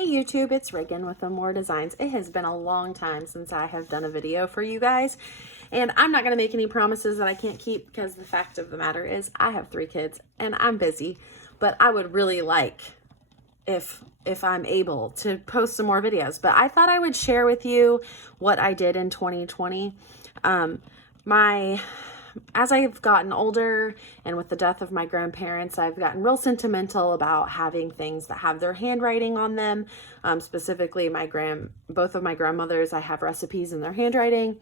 Hey YouTube, it's Reagan with Emora Designs. It has been a long time since I have done a video for you guys, and I'm not going to make any promises that I can't keep because the fact of the matter is I have 3 kids and I'm busy, but I would really like if I'm able to post some more videos. But I thought I would share with you what I did in 2020. As I've gotten older and with the death of my grandparents, I've gotten real sentimental about having things that have their handwriting on them. Specifically, both of my grandmothers, I have recipes in their handwriting.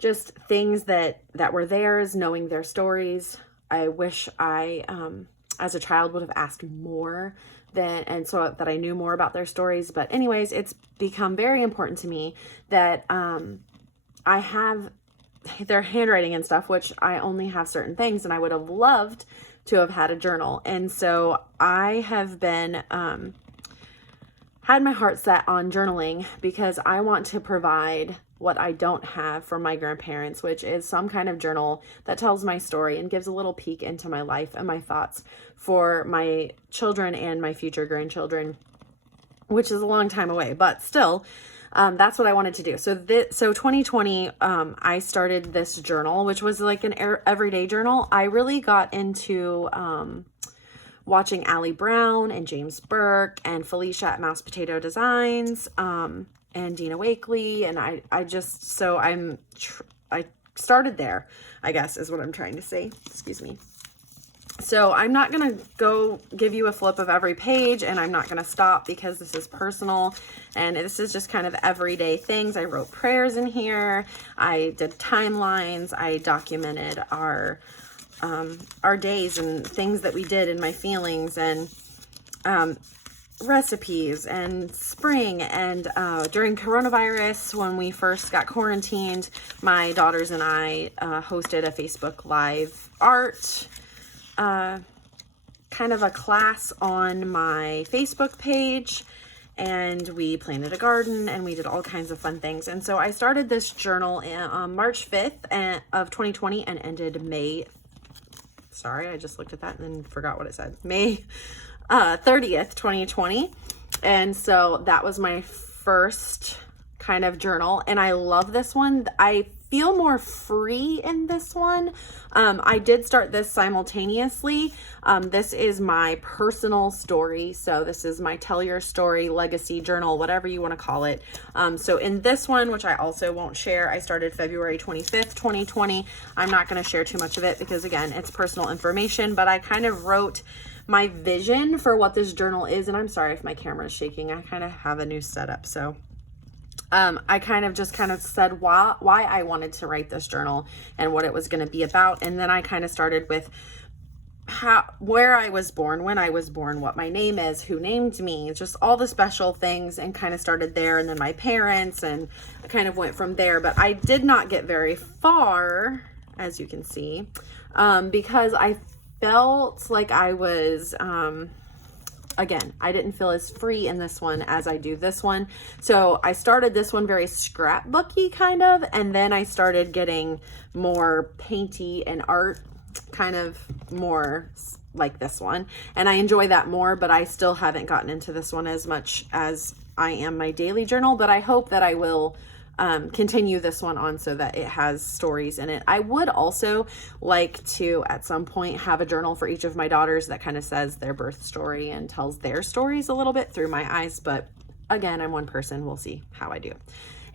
Just things that were theirs, knowing their stories. I wish I, as a child, would have asked more and so that I knew more about their stories. But anyways, it's become very important to me that I have their handwriting and stuff, which I only have certain things, and I would have loved to have had a journal. And so I have been had my heart set on journaling because I want to provide what I don't have for my grandparents, which is some kind of journal that tells my story and gives a little peek into my life and my thoughts for my children and my future grandchildren, which is a long time away, but still, that's what I wanted to do. So 2020, I started this journal, which was like an everyday journal. I really got into watching Allie Brown and James Burke and Felicia at Mouse Potato Designs, and Dina Wakely. And I started there, I guess is what I'm trying to say. Excuse me. So I'm not going to go give you a flip of every page, and I'm not going to stop because this is personal and this is just kind of everyday things. I wrote prayers in here. I did timelines. I documented our days and things that we did and my feelings and recipes and spring. And during coronavirus, when we first got quarantined, my daughters and I hosted a Facebook Live art kind of a class on my Facebook page, and we planted a garden and we did all kinds of fun things. And so I started this journal on March 5th of 2020 and ended sorry, I just looked at that and then forgot what it said. May 30th, 2020. And so that was my first kind of journal, and I love this one. I feel more free in this one. I did start this simultaneously. This is my personal story. So this is my Tell Your Story legacy journal, whatever you want to call it. So in this one, which I also won't share, I started February 25th, 2020. I'm not going to share too much of it because again, it's personal information, but I kind of wrote my vision for what this journal is. And I'm sorry if my camera is shaking. I kind of have a new setup. So I kind of said why I wanted to write this journal and what it was going to be about. And then I kind of started with where I was born, when I was born, what my name is, who named me, just all the special things, and kind of started there. And then my parents, and I kind of went from there. But I did not get very far, as you can see, because I felt like I was, again, I didn't feel as free in this one as I do this one. So I started this one very scrapbooky kind of, and then I started getting more painty and art, kind of more like this one. And I enjoy that more, but I still haven't gotten into this one as much as I am my daily journal, but I hope that I will continue this one on so that it has stories in it. I would also like to, at some point, have a journal for each of my daughters that kind of says their birth story and tells their stories a little bit through my eyes. But again, I'm one person. We'll see how I do.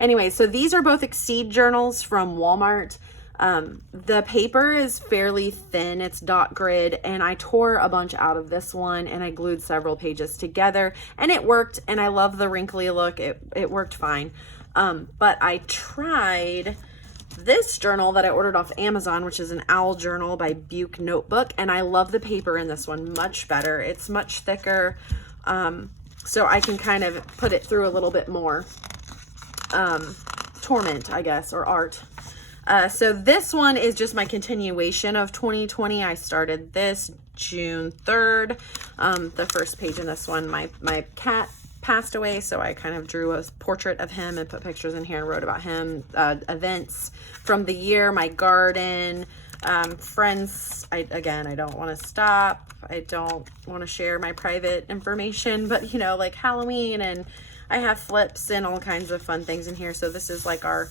Anyway, so these are both Exceed journals from Walmart. The paper is fairly thin. It's dot grid, and I tore a bunch out of this one and I glued several pages together, and it worked. And I love the wrinkly look. It worked fine. But I tried this journal that I ordered off Amazon, which is an owl journal by Buke Notebook. And I love the paper in this one much better. It's much thicker. So I can kind of put it through a little bit more, torment, I guess, or art. So this one is just my continuation of 2020. I started this June 3rd. The first page in this one, my cat passed away, so I kind of drew a portrait of him and put pictures in here and wrote about him, events from the year, my garden, Friends, again, I don't want to stop. I don't want to share my private information, but you know, like Halloween, and I have flips and all kinds of fun things in here. So this is like our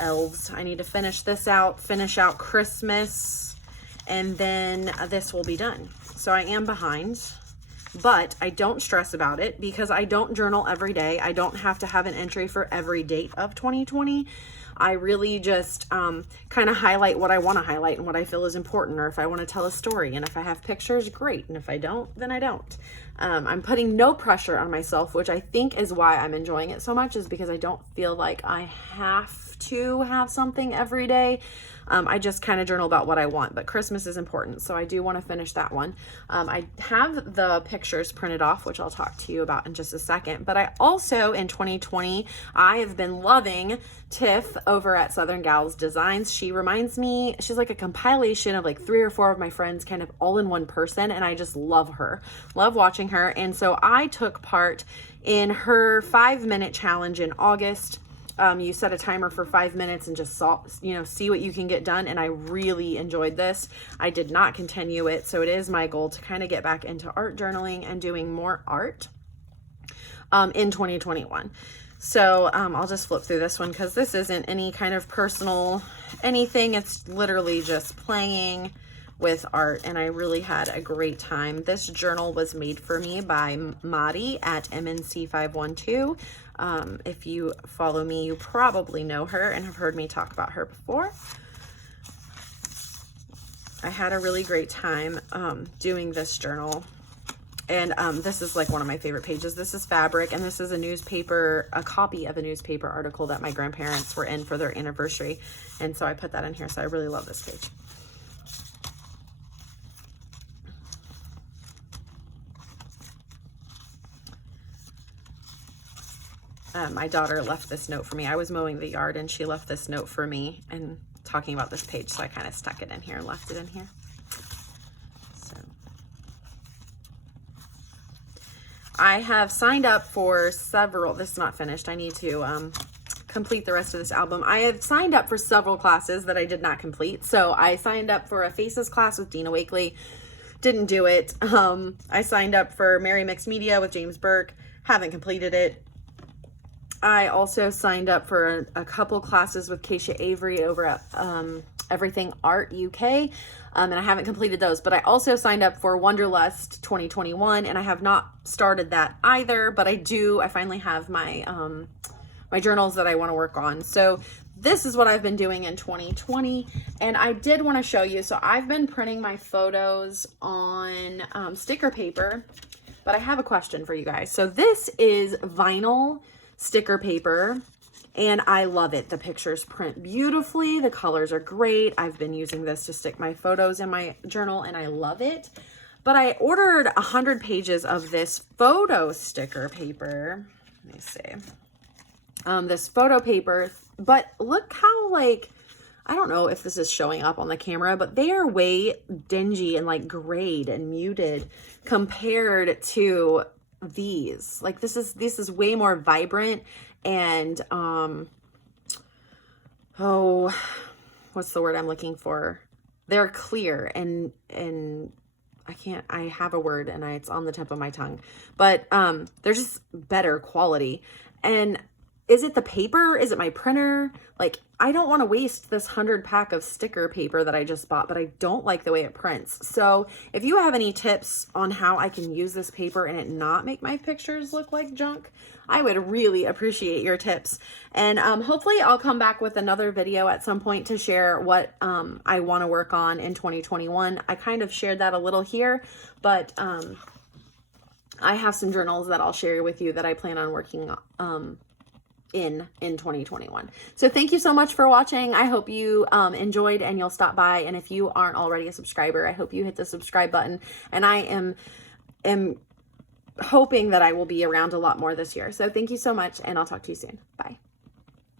elves. I need to finish this out, finish out Christmas, and then this will be done. So I am behind, but I don't stress about it because I don't journal every day. I don't have to have an entry for every date of 2020. I really just kind of highlight what I want to highlight and what I feel is important, or if I want to tell a story. And if I have pictures, great. And if I don't, then I don't. I'm putting no pressure on myself, which I think is why I'm enjoying it so much, is because I don't feel like I have to have something every day. I just kind of journal about what I want, but Christmas is important, so I do want to finish that one. I have the pictures printed off, which I'll talk to you about in just a second, but I also, in 2020, I have been loving Tiff over at Southern Gals Designs. She reminds me, she's like a compilation of like 3 or 4 of my friends kind of all in one person, and I just love her, love watching her. And so I took part in her 5-minute challenge in August. You set a timer for 5 minutes and just see what you can get done. And I really enjoyed this. I did not continue it. So it is my goal to kind of get back into art journaling and doing more art in 2021. So I'll just flip through this one because this isn't any kind of personal anything. It's literally just playing with art, and I really had a great time. This journal was made for me by Madi at MNC512. If you follow me, you probably know her and have heard me talk about her before. I had a really great time doing this journal. And this is like one of my favorite pages. This is fabric, and this is a copy of a newspaper article that my grandparents were in for their anniversary. And so I put that in here, so I really love this page. My daughter left this note for me. I was mowing the yard and she left this note for me and talking about this page, so I kind of stuck it in here and left it in here. So I have signed up for several, this is not finished, I need to complete the rest of this album. I have signed up for several classes that I did not complete. So I signed up for a Faces class with Dina Wakely, didn't do it. I signed up for Mary Mixed Media with James Burke, haven't completed it. I also signed up for a couple classes with Keisha Avery over at Everything Art UK, and I haven't completed those. But I also signed up for Wanderlust 2021, and I have not started that either. But I finally have my my journals that I want to work on. So this is what I've been doing in 2020, and I did want to show you. So I've been printing my photos on sticker paper, but I have a question for you guys. So this is vinyl sticker paper, and I love it. The pictures print beautifully. The colors are great. I've been using this to stick my photos in my journal, and I love it. But I ordered 100 pages of this photo sticker paper. Let me see. This photo paper, but look how, like, I don't know if this is showing up on the camera, but they are way dingy and like grayed and muted compared to these. Like this is way more vibrant, and what's the word I'm looking for? They're clear, and I have a word and it's on the tip of my tongue, but they're just better quality. And is it the paper? Is it my printer? Like, I don't want to waste this 100 pack of sticker paper that I just bought, but I don't like the way it prints. So if you have any tips on how I can use this paper and it not make my pictures look like junk, I would really appreciate your tips. And hopefully I'll come back with another video at some point to share what I want to work on in 2021. I kind of shared that a little here, but I have some journals that I'll share with you that I plan on working in 2021. So thank you so much for watching. I hope you enjoyed and you'll stop by. And if you aren't already a subscriber, I hope you hit the subscribe button. And I am hoping that I will be around a lot more this year. So thank you so much, and I'll talk to you soon. Bye.